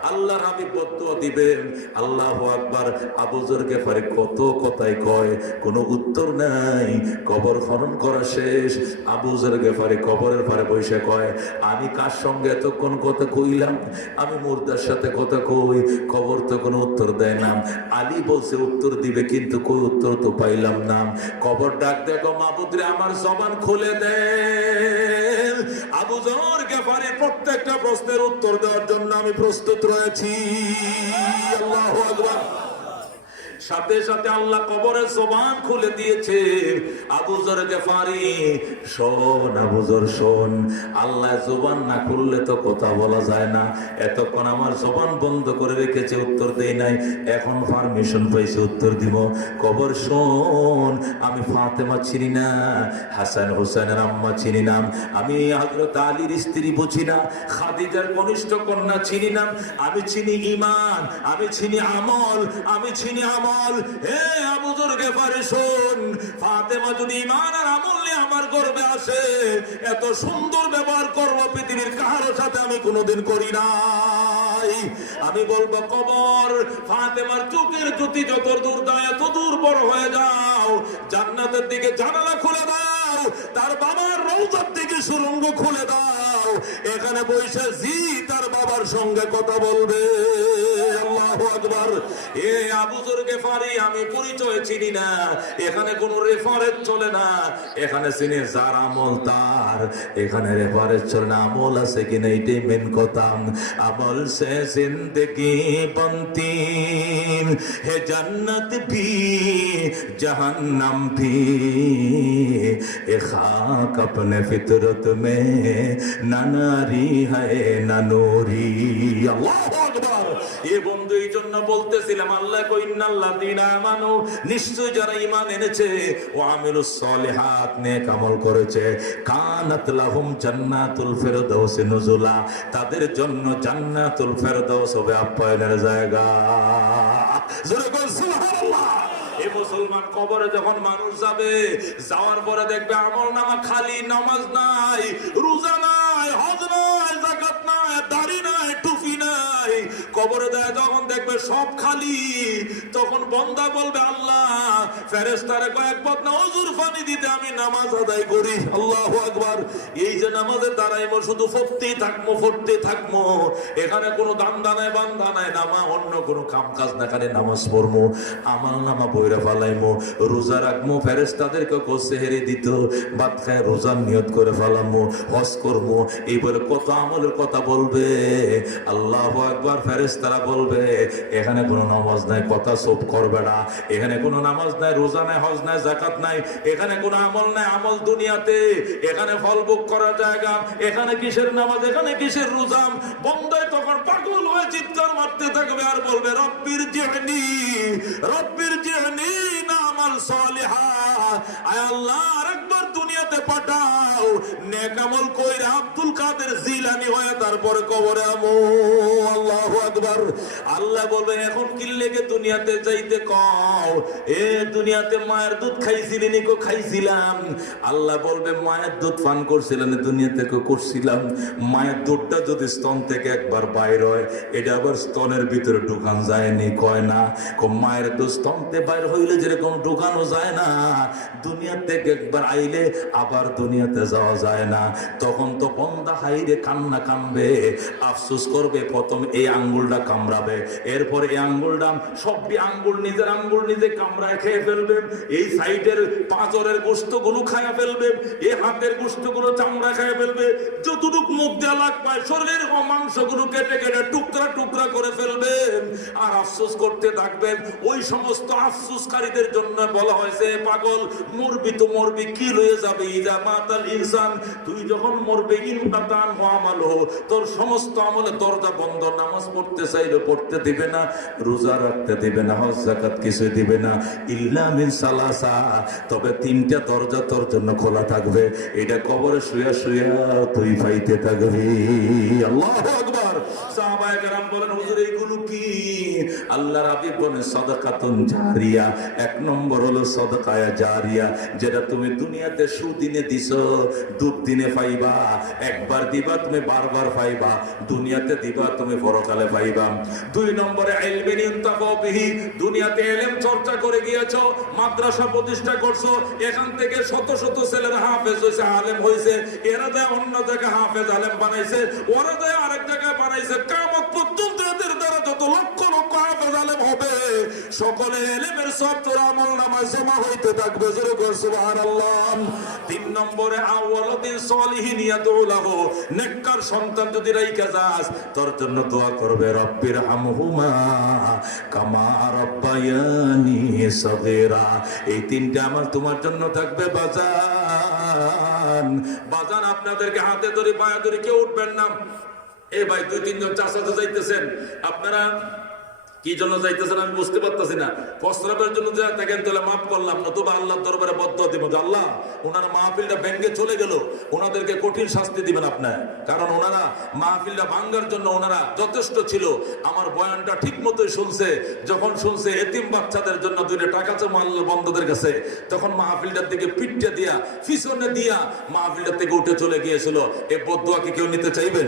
আল্লাহর হাবিব বদদুয়া দিবেন। আল্লাহু আকবার। আবু যর গেফারি কত কথাই কয়, কোনো উত্তর নাই। কবর খনন করা শেষ। আবু যর গেফারি কবরের পারে বসে কয়, আমি কার সঙ্গে এতক্ষণ কথা কইলাম? আমি মুর্দার সাথে কথা কই, কবর তো কোনো উত্তর দেয় না। আলী বলছে উত্তর দিবে, কিন্তু কোন উত্তর তো পাইলাম না। কবর ডাক দেখো, মাবুদ রে আমার জবান খুলে দেন। আবু যর গেফারি প্রত্যেকটা প্রশ্নের উত্তর দেওয়ার জন্য আমি প্রস্তুত রয়েছি। আল্লাহু আকবার। সাথে সাথে আল্লাহ কবরের জবান খুলে দিয়েছে। আবু যর গেফারি শোন, আবু যর শোন, আল্লাহ জবান না খুললে তো কথা বলা যায় না। এতক্ষণ আমার জবান বন্ধ করে রেখেছে, উত্তর দেই নাই, এখন পারমিশন পাইছে উত্তর দিব। কবর শোন, আমি ফাতেমা চিনি না, হাসান হোসেনের আম্মা চিনি না, আমি হযরত আলীর স্ত্রী বুঝি না, খাদিজার কনিষ্ঠ কন্যা চিনি না, আমি চিনি ঈমান, আমি চিনি আমল, আমি চিনি আমল। হে আবু যর গেফারি শোন, ফাতেমা যদি ঈমান আর আমল নিয়ে আমার গর্ভে আসে, এত সুন্দর ব্যবহার করব পৃথিবীর কারোর সাথে আমি কোনোদিন করি নাই। আমি বলবো কবর, ফাতেমার চোখের জ্যোতি যত দূর দাও, এত দূর বড় হয়ে যাও, জান্নাতের দিকে জানালা খুলে দাও, তার বাবার রওজার দিকে সুড়ঙ্গ খুলে দাও, এখানে বসে জি তার বাবার সঙ্গে কথা বলবে। আল্লাহু আকবার। এ আবু যর গেফারি, আমি পরিচয় চিনি না, এখানে কোন রেফারেন্স চলে না, এখানে চিনি যার আমল তার, এখানে রেফারেন্স চলে না, আমল আছে কিনা এটাই মেন কথা। আমল সে জিন্দগি বনতি হে, জন্নত ভি জাহান্নাম ভি, এ খাক अपने फितरत में ना नारी है ना नूरी। अल्लाहु अकबर। এ বন্ধু এই জন্য বলতেছিলাম, আল্লাহ কই ইন্নাল্লাযীনা আমানু, নিশ্চয় যারা ঈমান এনেছে, ও আমিলুস সলিহাত, নেক আমল করেছে, কানাত লাহুম জান্নাতুল ফিরদাউস নুজুলা, তাদের জন্য জান্নাতুল ফেরদাউস হবে আপ্যায়নের জায়গা। জোরে বল সুবহানাল্লাহ। এই মুসলমান কবরে যখন মানুষ যাবে, যাওয়ার পরে দেখবে আমল নামা খালি, নামাজ নাই, রোজা নাই, হজ নাই, যাকাত নাই, দাড়ি নাই, টুপি নাই। কবরে দেয় যখন দেখবে সব খালি, তখন বান্দা বলবে আল্লাহ ফেরেশতারে কয়েক বদনা ওযুর পানি দিতে আমি নামাজ আদায় করি। আল্লাহু আকবার। এই যে নামাজে দাঁড়াইবো, শুধু পড়তেই থাকবো, এখানে কোনো দান্দা নাই, বান্দা নাই, নামা অন্য কোনো কাম কাজ না, খালি নামাজ পড়বো, আমল নামা বইরা ফালাইমো, রোজা রাখবো, ফেরেশতাদেরকে সেহরি দিত, ভাত খায় রোজার নিয়ত করে ফালামো, হজ করবো, এই বলে কত আমলের কথা বলবে। আল্লাহু আকবার। ফেরেশতারা বলবে এখানে কোনো নামাজ নাই, কথা সব করবে না, এখানে কোনো নামাজ নাই, রোজা নাই, হজ নাই, যাকাত নাই, এখানে কোনো আমল নাই, আমল দুনিয়াতে, এখানে ফল ভোগ করার জায়গা, এখানে কিসের নামাজ, এখানে কিসের রোজা। বন্দায় তখন পাগল হয়ে চিৎকার মারতে থাকবে আর বলবে রব্বির জিহনি নামাল সলিহা, আয় আল্লাহ আরেকবার দুনিয়াতে পাঠাও, নেক আমল কইরা আব্দুল কাদের জিলানী হয়ে তারপরে কবরে আমো। আল্লাহু আকবার। আল্লাহ বলবে এখন কি লেগে দুনিয়াতে যাইতে কও, এ দুনিয়াতে মায়ের দুধ খাইছিলেন, কো খাইছিলাম। আল্লাহ বলবে মায়ের দুধ পান করছিলেন দুনিয়াতে, কো করছিলাম। মায়ের দুধটা যদি স্তন থেকে একবার বাইর হয়, এটা আবার স্তনের ভিতরে ঢুকান যায়নি, কয় না, মায়ের দুধ স্তনতে বাইর হইলে যেরকম ঢুকানো যায় না, দুনিয়া থেকে একবার আইলে আবার দুনিয়াতে যাওয়া যায় না। তখন তো বন্দা হাইরে কান্না কানবে, আফসোস করবে, প্রথম এই আঙ্গুলটা কামড়াবে, এরপরে এই আঙ্গুলটা, সবটি আঙ্গুল নিজের আঙ্গুল নিজে কামড়ায় খেয়ে ফেলবে, এই সাইডের পাঁজরের গোশতগুলো খাইয়া ফেলবে, এই হাতের গোশতগুলো চামড়া খাইয়া ফেলবে, যতটুকু মুখ দেওয়া লাগবে শরীরের মাংসগুলো কেটে কেটে টুকরা টুকরা করে ফেলবে, আর আফসোস করতে থাকবেন। ওই সমস্ত আফসোসকারীদের জন্য বলা হয়েছে পাগল, মরবি তো মরবি, কি লয়ে যাবে, ইজা মাতাল ইনসান, তুই যখন মরবে, ইনকাতান ওয়া আমালহু, তোর সমস্ত আমলে দরজা বন্ধ, নামাজ পড়তে চাইলে পড়তে দিবে না, রোজা রাখতে দিবে না, হজ যাকাত কিছু দিবে না, ইল্লা মিন সালাসা, তবে তিনটা দরজা তোর জন্য খোলা থাকবে, এটা কবরে শুয়া শুয়া তুই পাইতে থাকবি। আল্লাহু আকবার। সাহাবায়ে কেরাম বলেন হুজুর এইগুলো কি? আল্লাহর হাবিব বলেন সাদাকাতুন জারিয়া, এক নম্বর হলো সাদাকায়ে জারিয়া, যেটা তুমি দুনিয়াতে সুদিনে দিছো, দুদিনে পাইবা, একবার দিবা তুমি বারবার পাইবা, দুনিয়াতে দিবা তুমি পরকালে পাইবা। দুই নম্বরে ইলমিন ইনতাফা বিহি, দুনিয়াতে ইলম চর্চা করে গিয়েছো, মাদ্রাসা প্রতিষ্ঠা করছো, এখান থেকে শত শত ছেলেরা হাফেজ হইছে, আলেম হইছে, এরা দেয় অন্য জায়গায় হাফেজ আলেম বানাইছে, ওরা দেয় আরেক জায়গায় বানাইছে, কিয়ামত পর্যন্ত এদের দ্বারা যত লক্ষ লক্ষ হাফেজ আলেম হবে, সকলে ইলমের সব তোর আমলনামায় জমা হইতে থাকবে। জোরে কর সুবহানাল্লাহ। তিন নম্বরে আওয়ালাদিন সলিহিন ইয়াদউ লাহু, নেককার সন্তান যদি রাইখা যাস, তোর জন্য দোয়া করবে রব্বির হামহুমা কামা রাব্বায়ানি সগীরা। এই তিনটা আমল তোমার জন্য থাকবে বাজান। বাজান আপনাদেরকে হাতে ধরে পায়ে ধরে কেউ উঠবেন না। এ ভাই দুই তিনজন চাচাতে যাইতেছেন, আপনারা কি জন্য যাইতেছেন আমি বুঝতে পারতেছি না, প্রস্রাবের জন্য যা থাকেন তাহলে মাফ করলাম, নতুবা আল্লাহর দরবারে বদদুয়া দিব যে আল্লাহ ওনারা মাহফিলটা ভেঙে চলে গেল, ওনাদেরকে কঠিন শাস্তি দিবেন আপনার, কারণ ওনারা মাহফিলটা ভাঙ্গার জন্য ওনারা যথেষ্ট ছিল। আমার বয়ানটা ঠিক মতোই শুনছে, যখন শুনছে এতিম বাচ্চাদের জন্য দুইটা টাকা চামো আল্লাহ বন্ধদের কাছে, তখন মাহফিলটার দিকে পিঠটা দিয়া পিছনে দিয়া মাহফিলটার থেকে উঠে চলে গিয়েছিল। এই বদদুয়া কি কেউ নিতে চাইবেন?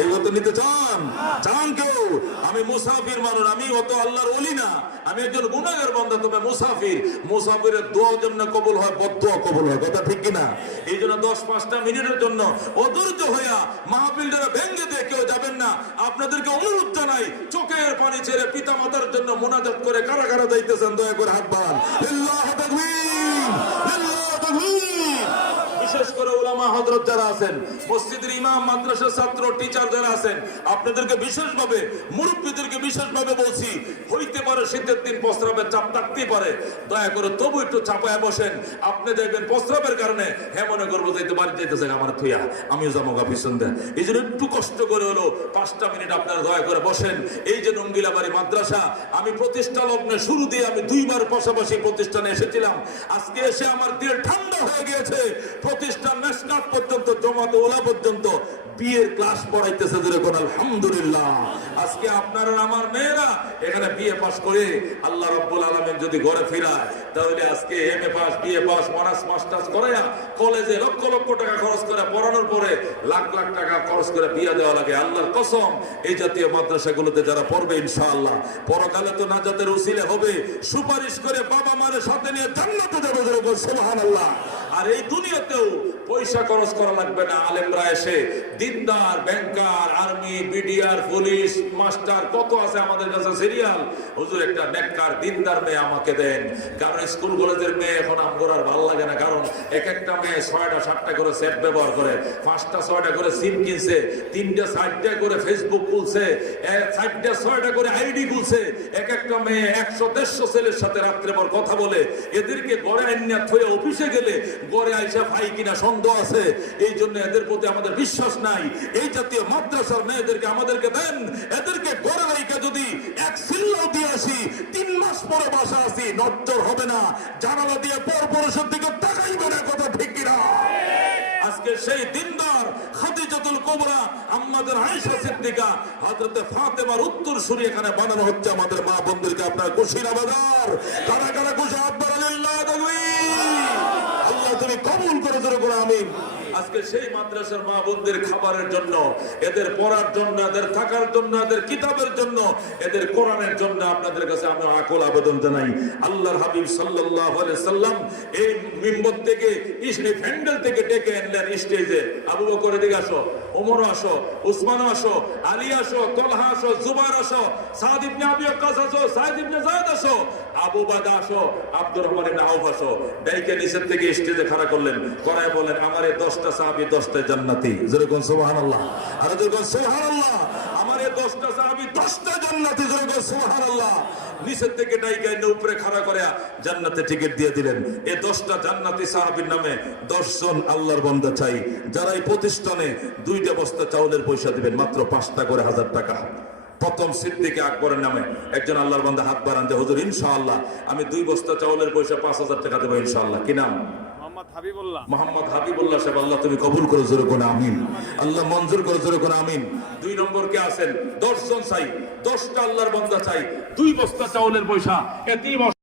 এই তো নিতে চান? চান কেউ? আমি মুসাফির মানুষ, আমি অত আল্লাহর ওলি না, আমি একজন গুনাহগার বান্দা, তবে মুসাফির, মুসাফিরের দোয়া জন্য কবুল হয়, বদদুয়া কবুল হয়, কথা ঠিক কিনা? এই জন্য 10-5টা মিনিটের জন্য অধৈর্য হইয়া মাহফিলটা ভেঙে দিয়ে কেউ যাবেন না। আপনাদেরকে অনুরোধ জানাই, চোখের পানি ছেড়ে পিতা মাতার জন্য মুনাজাত করে কারা কারা যাইতেছেন দয়া করে হাত বাড়ান। আল্লাহু তাকবীর, আল্লাহু তাকবীর। বিশেষ করে উলামা হযরত যারা আছেন, মসজিদের ইমাম, মাদ্রাসার ছাত্র, টিচার যারা আছেন, আপনাদেরকে বিশেষভাবে, মুরব্বীদেরকে বিশেষভাবে বলছি, হইতে পারে পারে, শীতের দিন প্রস্রাবের চাপ থাকতেই পারে, দয়া করে তবু একটু চাপায় বসেন। আপনি দেখবেন প্রস্রাবের কারণে হ্যাঁ মনে করবো যাইতে বাড়ি যেতেছেন আমার থুইয়া, আমিও যাবো গা পিছন দেন। এই জন্য একটু কষ্ট করে হলো 5টা মিনিট আপনারা দয়া করে বসেন। এই যে নঙ্গিলাবাড়ি মাদ্রাসা, আমি প্রতিষ্ঠা লগ্নে শুরু দিয়ে আমি 2 বার পাশাপাশি প্রতিষ্ঠানে এসেছিলাম। আজকে এসে আমার দিল ঠান্ডা হয়ে গিয়েছে। প্রতিষ্ঠান মেসকাত পর্যন্ত, জমাতে ওলা পর্যন্ত বিয়ের ক্লাস পড়াইতেছে, যেরকম আলহামদুলিল্লাহ। আজকে আপনারা আমার মেয়েরা এখানে বিয়ে পাস করে আল্লাহ রাব্বুল আলামিন যদি ঘরে ফিরায়, তাহলে আজকে MA pass, BA pass, honours masters করায়া কলেজে লক্ষ লক্ষ টাকা খরচ করে পড়ানোর পরে লাখ লাখ টাকা খরচ করে বিয়ে দেওয়া লাগে। আল্লাহর কসম, এই জাতীয় মাদ্রাসাগুলোতে যারা পড়বে ইনশাআল্লাহ পরকালে তো নাজাতের উসিলা হবে। সুপারিশ করে বাবা মায়ের সাথে নিয়ে জান্নাতে যাবে, যেরকম সুবহানাল্লাহ। আর এই দুনিয়াতেও পয়সা খরচ করা লাগবে না। আলেমরা এসে দিনদার, ব্যাংকার, আর্মি, বিডিআর, পুলিশ, মাস্টার কত আছে আমাদের কাছে সিরিয়াল। হুজুর একটা নেককার দিনদার মেয়ে আমাকে দেন। কারণ স্কুল কলেজের মেয়ে এখন আমগোর আর ভালো লাগে না। কারণ এক একটা মেয়ে 6টা 7টা করে সেট ব্যবহার করে, 5টা 6টা করে সিম কিনছে, 3টা 4টা করে ফেসবুক খুলছে, 4টা 6টা করে আইডি খুলছে। এক একটা মেয়ে 100-150 ছেলের সাথে রাত্রেভর কথা বলে। এদেরকে ঘরে আইনা থয়ে অফিসে গেলে ঘরে আইসা ভাই কিনা সন্দেহ আছে। এই জন্য এদের প্রতি আমাদের বিশ্বাস নাই। এই জাতীয় মাদ্রাসার মেয়েদেরকে আমাদেরকে দেন। এদেরকে ঘরে রাইখা যদি এক সিল্লাও দিয়ে আসি, 3 মাস পরে বাসা আসি, নজ্জর হবে না। জানালা দিয়ে পরপুরুষের দিকে তাকাইবে না, কথা ঠিক কিনা? আজকে সেই দিনদার খাদিজাতুল কুবরা আমাদের আয়েশা সিদ্দিকা, হযরতে ফাতেমার উত্তরসূরি এখানে বানানো হচ্ছে। আমাদের মা বোনদেরকে আপনারা খুশি না বাজার? কারা কারা খুশি? আল্লাহ তাকবীর। আল্লাহ তুমি কবুল করে ধরে করে আমিন। আজকে সেই মাদ্রাসার মা বোনদের খাবারের জন্য, এদের পড়ার জন্য, এদের থাকার জন্য, এদের কিতাবের জন্য, এদের কোরআনের জন্য আপনাদের কাছে আমি আকুল আবেদন জানাই। আল্লাহর হাবিব সাল্লাল্লাহু আলাইহি সাল্লাম এই মিম্বর থেকে, এই প্যান্ডেল থেকে ডেকে আনলেন স্টেজে, আবু বকর এদিকে আসো, ওমর আসো, উসমান আসো, আলী আসো, তালহা আসো, জুবাইর আসো, সাদ ইবনে আবি ওয়াক্কাস আসো, সাইদ ইবনে যায়েদ আসো, আবু বাদা আসো, আব্দুর রহমান ইবনে আউফ আসো। ডেকে নিচের থেকে স্টেজে খাড়া করলেন, করায় বলেন আমার এই 10টা সাহাবী 10টাই জান্নাতি। যেরকম সুবহানাল্লাহ, আর যেরকম সুবহানাল্লাহ। আমার এই 10টা সাহাবী 10টা জান্নাতি, যেরকম সুবহানাল্লাহ। নিচের থেকে ডাইকে উপরে খাড়া করে জান্নাতে টিকিট দিয়ে দিলেন। এই 10টা জান্নাতি সাহাবীর নামে 10 জন আল্লাহর বান্দা চাই, যারা এই প্রতিষ্ঠানে 2টা বস্তা চাউলের পয়সা দিবেন, মাত্র 5টা করে 1000 টাকা। প্রথম সিদ্দিক আকবরের নামে একজন আল্লাহর বান্দা হাত বাড়ান যে হুজুর ইনশাআল্লাহ আমি 2 বস্তা চাউলের পয়সা 5000 টাকা দেবো ইনশাআল্লাহ। কি নাম? মোহাম্মদ হাবিবুল্লাহ সাহেব। আল্লাহ তুমি কবুল করে জোরে কোন আমিন। আল্লাহ মঞ্জুর করে জোরে কোন আমিন। 2 নম্বর কে আছেন? 10 জন চাই, 10টা আল্লাহর বান্দা চাই, 2 বস্তা চাউলের পয়সা।